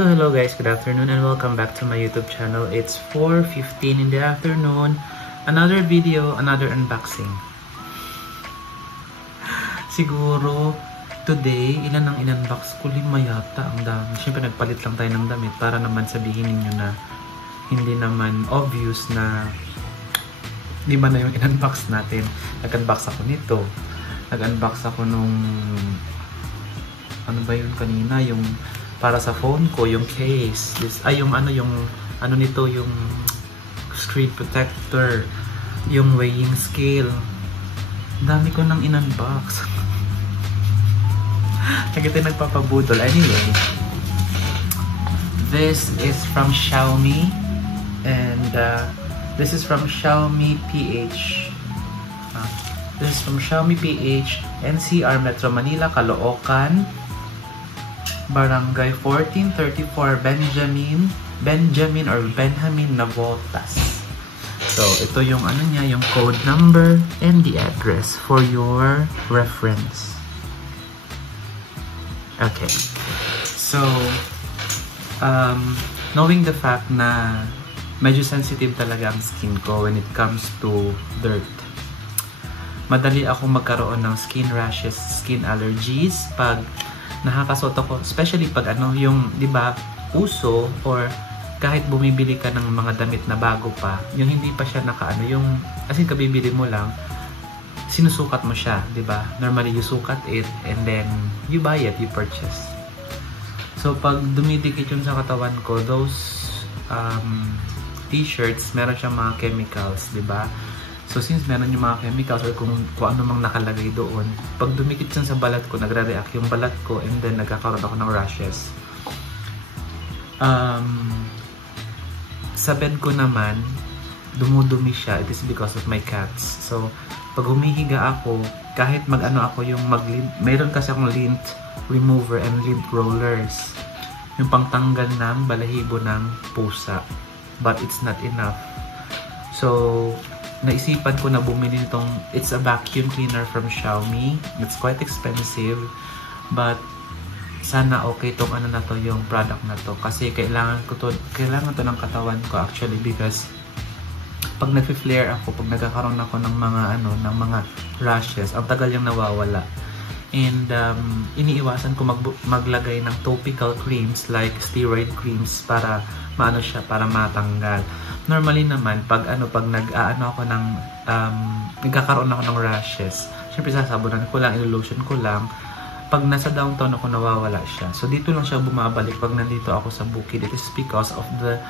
So hello guys, good afternoon and welcome back to my YouTube channel. It's 4:15 in the afternoon. Another video, another unboxing. Siguro today, ilan ang in-unbox ko? 5 yata, ang dami. Siyempre nagpalit lang tayo ng damit para naman sabihin ninyo na hindi naman obvious na 5 na yung in-unbox natin. Nag-unbox ako nito. Nag-unbox ako nung ano ba yun kanina, yung para sa phone ko, yung case. Yung ano nito, yung screen protector, yung weighing scale. Dami ko nang in-unbox. Kagiti nagpapabudol. Anyway, this is from Xiaomi and this is from Xiaomi PH. This is from Xiaomi PH, NCR Metro Manila, Caloocan, Barangay 1434, Benjamin Navotas. So, ito yung ano niya, yung code number and the address for your reference. Okay. So, knowing the fact na medyo sensitive talaga ang skin ko when it comes to dirt. Madali ako magkaroon ng skin rashes, skin allergies pag nakakasuot ako, especially pag yung, di ba, uso or kahit bumibili ka ng mga damit na bago pa, yung hindi pa siya yung, kasi kabibili mo lang, sinusukat mo siya, di ba? Normally, you sukat it and then you buy it, you purchase. So, pag dumidikit yun sa katawan ko, those t-shirts, meron siyang mga chemicals, di ba? So, since meron yung mga chemicals or kung ano mang nakalagay doon, pag dumikit yan sa balat ko, nagre-react yung balat ko and then nagkakaroon ako ng rashes. Sa bed ko naman, dumudumi siya. It is because of my cats. So, pag humihiga ako, kahit meron kasi akong lint remover and lint rollers. Yung pangtanggal ng balahibo ng pusa. But it's not enough. So, naisipan ko na bumili nitong, it's a vacuum cleaner from Xiaomi. It's quite expensive, but sana okay tong yung product na to, kasi kailangan to ng katawan ko actually, because pag nag-flare ako, pag nagkakaroon ako ng mga rashes, ang tagal yung nawawala. And iniiwasan ko maglagay ng topical creams like steroid creams para para matanggal. Normally naman pag nagkakaroon ako ng rashes, syempre sasabunan ko lang, ilolotion ko lang. Pag nasa downtown ako, nawawala siya. So dito lang siya bumabalik pag nandito ako sa bukid. It is because of the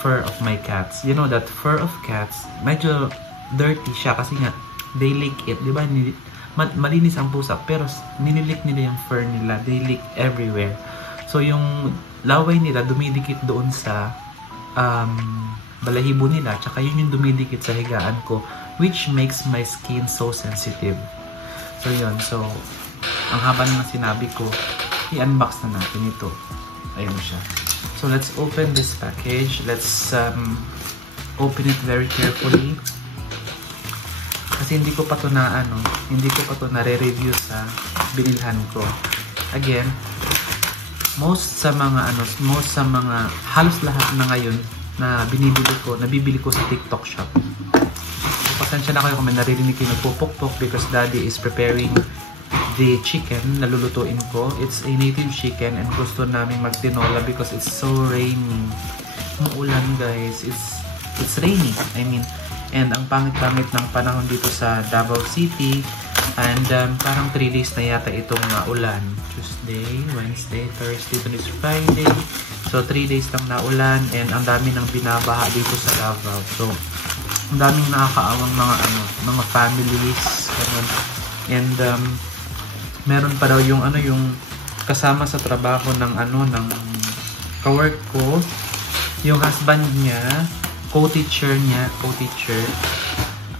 fur of my cats. You know that fur of cats, medyo dirty siya kasi nga they lick it, di ba? Malinis ang pusa, pero nililik nila yung fur nila. They lick everywhere. So yung laway nila dumidikit doon sa balahibo nila, tsaka yun yung dumidikit sa higaan ko, which makes my skin so sensitive. So yun, so ang haba naman sinabi ko, i-unbox na natin ito. Ayun siya. So let's open this package. Let's open it very carefully. Kasi hindi ko pa to na-review sa binilhan ko. Again, halos lahat na ngayon na nabibili ko sa TikTok shop. So, pasensya na kayo kung may naririnig kayo nagpupukpok because Daddy is preparing the chicken na lulutuin ko. It's a native chicken and gusto namin magtinola because it's so rainy. Umuulan guys. It's rainy. And ang pangit-pangit ng panahon dito sa Davao City. And parang 3 days na yata itong ulan. Tuesday, Wednesday, Thursday, today's Friday. So 3 days lang na ulan and ang dami ng binabaha dito sa Davao. So ang daming nakakaawang mga families, ganun. And meron pa daw yung kasama sa trabaho ng ka-work ko, yung husband niya, co-teacher.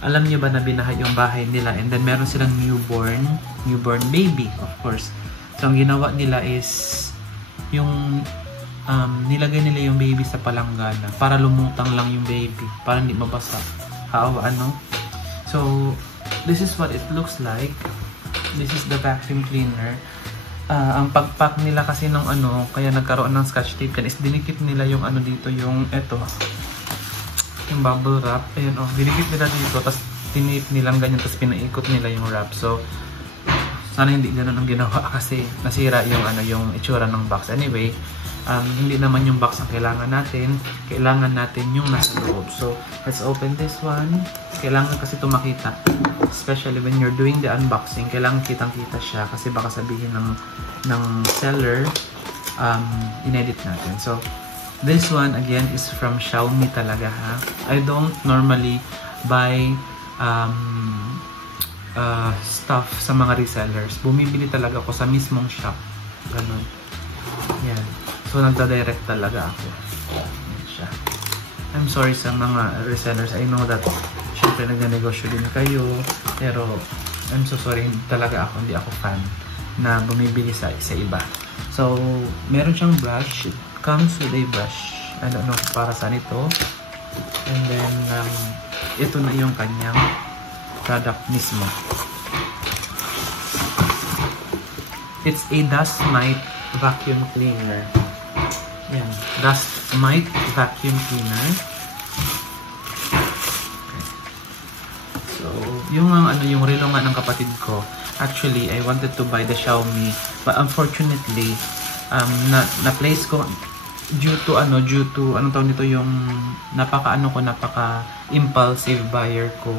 Alam niyo ba na binaha yung bahay nila and then meron silang newborn baby, of course. So ang ginawa nila is yung nilagay nila yung baby sa palanggana para lumutang lang yung baby, para hindi mabasa. So this is what it looks like. This is the vacuum cleaner. ang pagpack nila kasi ng ano, kaya nagkaroon ng scotch tape yan is dinikit nila yung ano dito, yung eto, yung bubble wrap. Ayun oh, dinikit nila dito, tapos tinip nilang ganyan, tapos pinaikot nila yung wrap. So, sana hindi ganun ang ginawa kasi nasira yung ano, yung itsura ng box. Anyway, hindi naman yung box ang kailangan natin yung nasa loob. So, let's open this one. Kailangan kasi ito makita, especially when you're doing the unboxing, kailangan kitang-kita siya kasi baka sabihin ng seller, inedit natin. So, this one again is from Xiaomi talaga ha. I don't normally buy stuff sa mga resellers. Bumibili talaga ako sa mismong shop. Ganun. Yan. So, nagda-direct talaga ako. Yan siya. I'm sorry sa mga resellers. I know that syempre nag-negosyo din kayo. Pero, I'm so sorry. Hindi talaga ako. Hindi ako fan na bumibili sa iba. So, meron siyang brush. It comes with a brush. I don't know para saan ito. And then, ito na yung kanyang product mismo. It's a dust mite vacuum cleaner. Yan, dust mite vacuum cleaner. Okay. So, yung ano, yung relo nga ng kapatid ko. Actually, I wanted to buy the Xiaomi, but unfortunately, na-place ko due to anong tawag nito, yung napaka-impulsive buyer ko.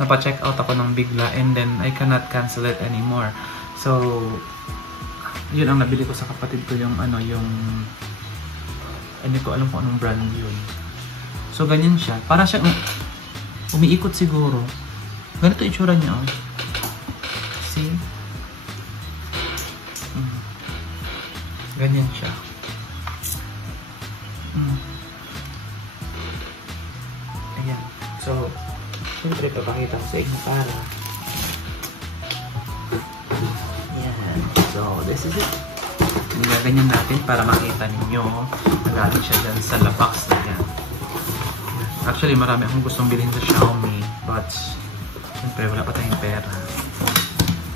Napa-check out ako ng bigla and then I cannot cancel it anymore. So, yun ang nabili ko sa kapatid ko, yung hindi ko alam kung anong brand yun. So, ganyan siya. Para siya umiikot siguro. Ganito itsura niya. Oh. See? Ganyan siya. Ayan. So, siyempre, papakita ko sa inyo para. Ayan. So, this is it. Ganyan natin para makita ninyo. Nagaling siya dyan sa box na yan. Actually, marami akong gustong bilhin sa Xiaomi. But, siyempre, wala pa tayong pera.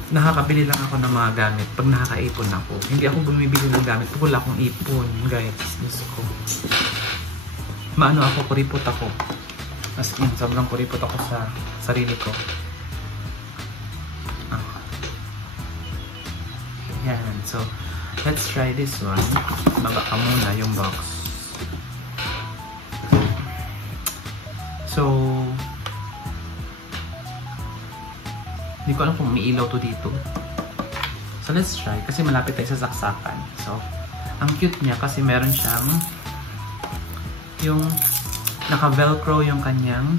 Nakakabili lang ako ng mga gamit pag nakakaipon ako. Hindi ako bumibili ng gamit pag wala akong ipon, guys. Diyos ko. Maano ako, kuripot ako. As in, sobrang kuripot ako sa sarili ko. Yan. So, let's try this one. Baba ka muna yung box. So, hindi ko alam kung may ilaw to dito. So, let's try. Kasi malapit tayo sa saksakan. So, ang cute niya kasi meron siyang yung naka-velcro yung kanyang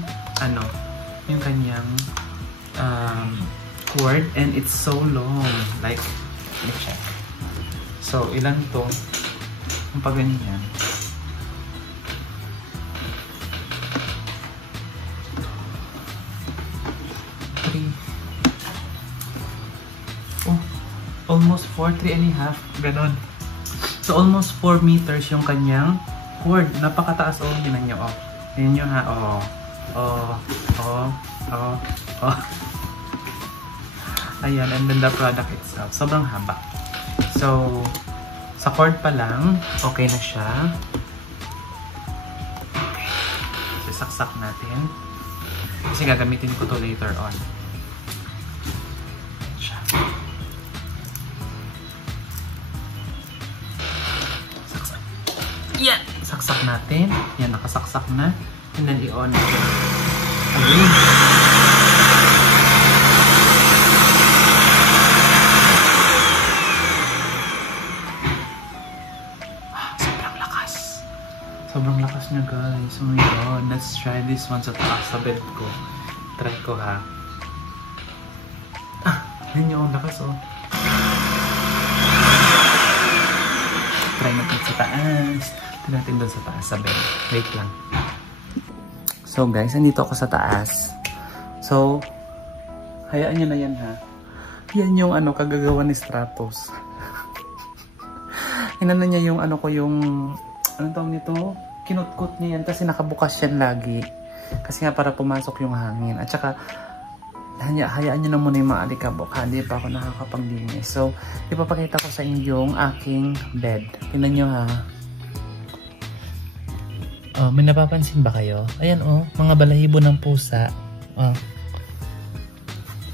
cord, and it's so long. Like, let me check. So, ilan to? Ang paganyan. Almost 3.5, ganon. So, almost 4 meters yung kanyang cord. Napakataas. Oh, tinan nyo. Oh. Tinan nyo ha. Ayan, and then the product itself. Sobrang haba. So, sa cord pa lang, okay na siya. Okay. So, saksak natin. Kasi gagamitin ko to later on. Yan! Saksak natin. Yan, nakasaksak na. And then, i-on natin. Ayun! Sobrang lakas. Sobrang lakas niya, guys. Oh my God. Let's try this one sa taas, sa bed ko. Try ko, ha. Yun yung lakas, oh. Try natin sa taas. Try natin doon sa taas, sa bed. Wait lang. So guys, nandito ako sa taas. So, hayaan nyo na yan ha. Yan yung kagagawa ni Stratos. Inano niya yung anong tawag nito? Kinutkot niya yan kasi nakabukas yan lagi. Kasi nga para pumasok yung hangin. At saka, hayaan nyo na muna yung mga alikabok. Hindi pa ako nakakapaglinis. So, ipapakita ko sa inyo yung aking bed. Tingnan nyo ha. Oh, may napapansin ba kayo? Ayan oh, mga balahibo ng pusa. Oh.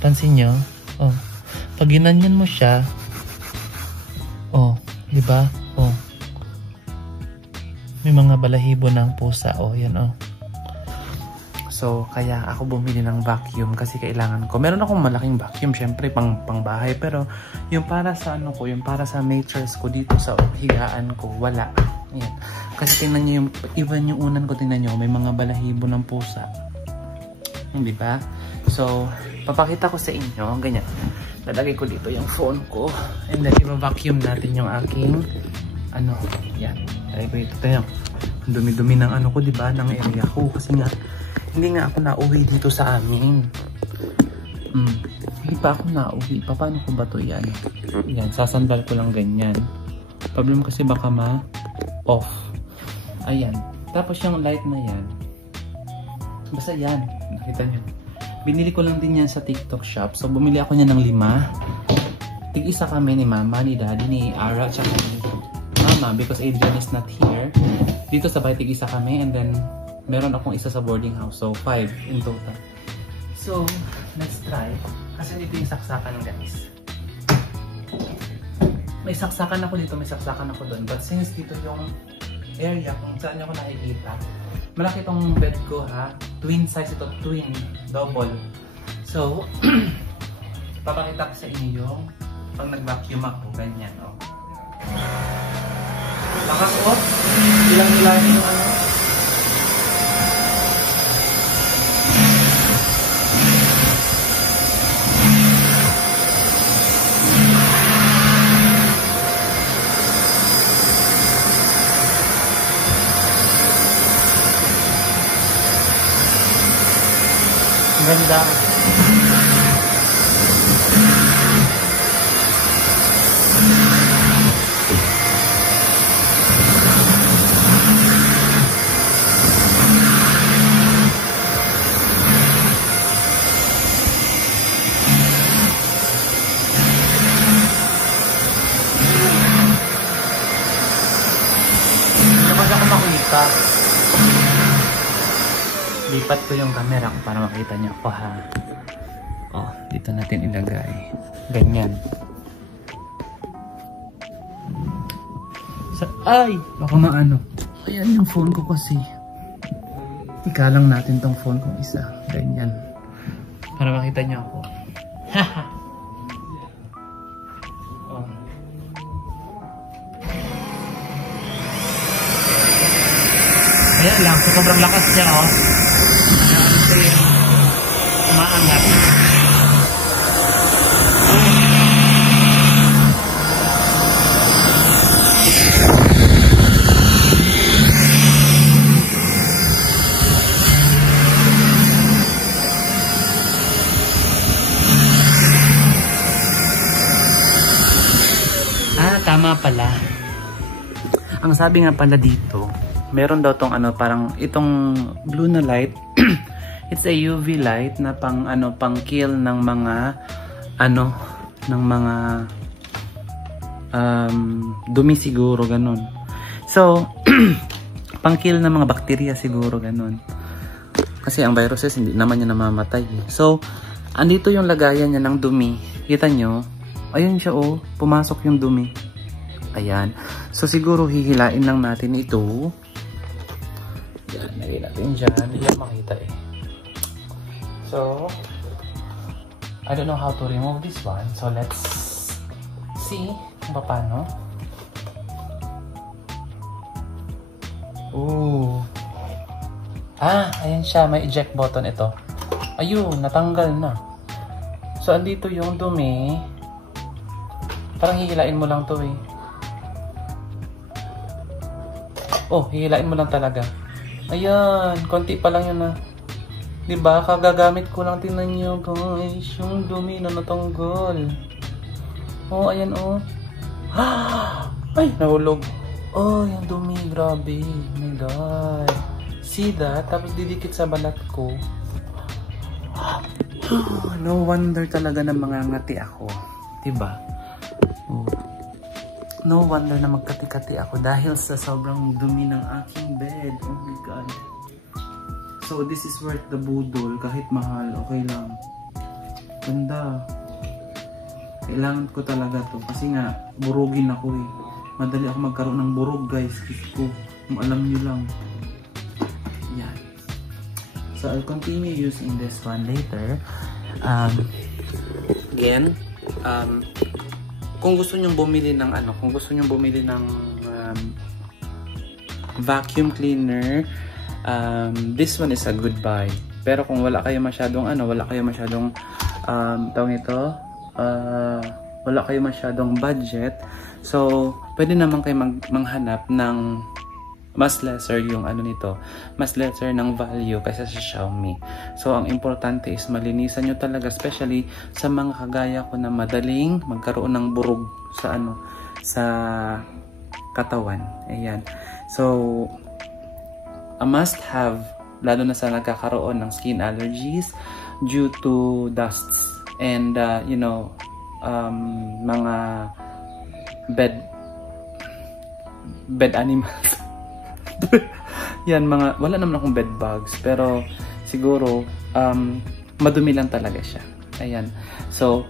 Pansin nyo? Oh. Pag ginanyan mo siya, oh, di ba? Oh. May mga balahibo ng pusa. Oh, yan oh. So, kaya ako bumili ng vacuum kasi kailangan ko. Meron akong malaking vacuum, syempre, pang bahay. Pero, yung para sa ano ko, yung para sa natures ko dito sa higaan ko, wala. Ayan. Kasi tingnan nyo yung, even yung unan ko, tingnan nyo, may mga balahibo ng pusa. Hindi ba? So, papakita ko sa inyo, ganyan. Lalagay ko dito yung phone ko. And then, i-vacuum natin yung aking, ano, yan. Lalagay ko dito. Ito yung dumi-dumi ng ano ko, diba? Ng area ko. Kasi nga, hindi nga ako nauwi dito sa amin. Hindi pa ako nauwi. Paano ko ba to yan? Yan, sasandal ko lang ganyan. Problem kasi baka ma-off. Ayan. Tapos yung light na yan. Basta yan. Nakita nyo. Binili ko lang din yan sa TikTok shop. So, bumili ako niya ng 5. Tig-isa kami ni Mama, ni Daddy, ni Ara, tsaka ni Mama because Adrian is not here. Dito sa bahay, tig-isa kami. And then, meron akong isa sa boarding house. So, 5 in total. So, let's try. Kasi dito yung saksakan, guys. May saksakan ako dito, may saksakan ako doon. But since dito yung area kung saan ako nakikita, malaki tong bed ko ha. Twin size ito, twin, double. So, papakita ko sa inyo yung pag nag-vacuum ako, ganyan. Oh. Lakas off. Ilang yung ano. Ganda. Kapag ako makita, lipat ko yung camera ko para makita niyo ako ha. Oh, dito natin ilagay. Ganyan. Ay! Baka maano. Ayan yung phone ko kasi. Ikalang natin tong phone kong isa. Ganyan. Para makita niyo ako. Haha! Oh. Ayan lang. So, sobrang lakas niya oh. Umaangat. Tama pala. Ang sabi nga pala dito, meron daw tong ano, parang itong blue na light. It's a UV light na pang ano, pang kill ng mga ano, ng mga dumi siguro ganun. So, pang kill ng mga bakterya siguro ganun. Kasi ang viruses hindi naman niya namamatay. So, andito yung lagayan niya ng dumi. Kita nyo? Ayun siya oh, pumasok yung dumi. Ayan. So, siguro hihilain lang natin ito. Yan, lagay natin dyan. Hindi lang makita eh. So, I don't know how to remove this one. So, let's see kung paano. Ooh. Ayan siya. May eject button ito. Ayun, natanggal na. So, andito yung dumi. Parang hihilain mo lang to eh. Oh, hihilain mo lang talaga. Ayan, konti pa lang yun na. Diba? Kagagamit ko lang, tingnan nyo guys. Yung dumi na natanggal. Oh, ayan oh. Ay, nahulog. Oh, yung dumi. Grabe. Oh my God. See that? Tapos didikit sa balat ko. No wonder talaga na mangangati ako. Diba? Oh. No wonder na magkati-kati ako dahil sa sobrang dumi ng aking bed. Oh my God. So this is worth the budol. Kahit mahal, okay lang. Ganda. Kailangan ko talaga to. Kasi nga, burugin ako eh. Madali ako magkaroon ng burog guys. Ko. Kung alam nyo lang. Yan. So I'll continue using this one later. Again, kung gusto nyong bumili ng vacuum cleaner, this one is a good buy. Pero kung wala kayo masyadong wala kayo masyadong budget, so pwede naman kayo manghanap ng mas lesser mas lesser ng value kaysa sa Xiaomi. So ang importante is malinisan nyo talaga, especially sa mga kagaya ko na madaling magkaroon ng burog sa katawan. Ayan. So a must have, lalo na sa nagkakaroon ng skin allergies due to dusts and mga bed animals. Yan, wala naman akong bed bugs, pero siguro madumi lang talaga siya. Ayan. So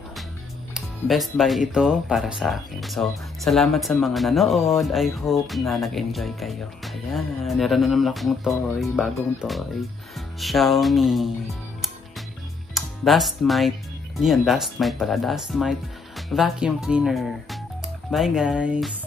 best buy ito para sa akin. So salamat sa mga nanood. I hope na nag-enjoy kayo. Ayan, meron na naman akong toy, bagong toy, Xiaomi Dust Mite. Yan, Dust Mite pala. Dust Mite vacuum cleaner. Bye guys.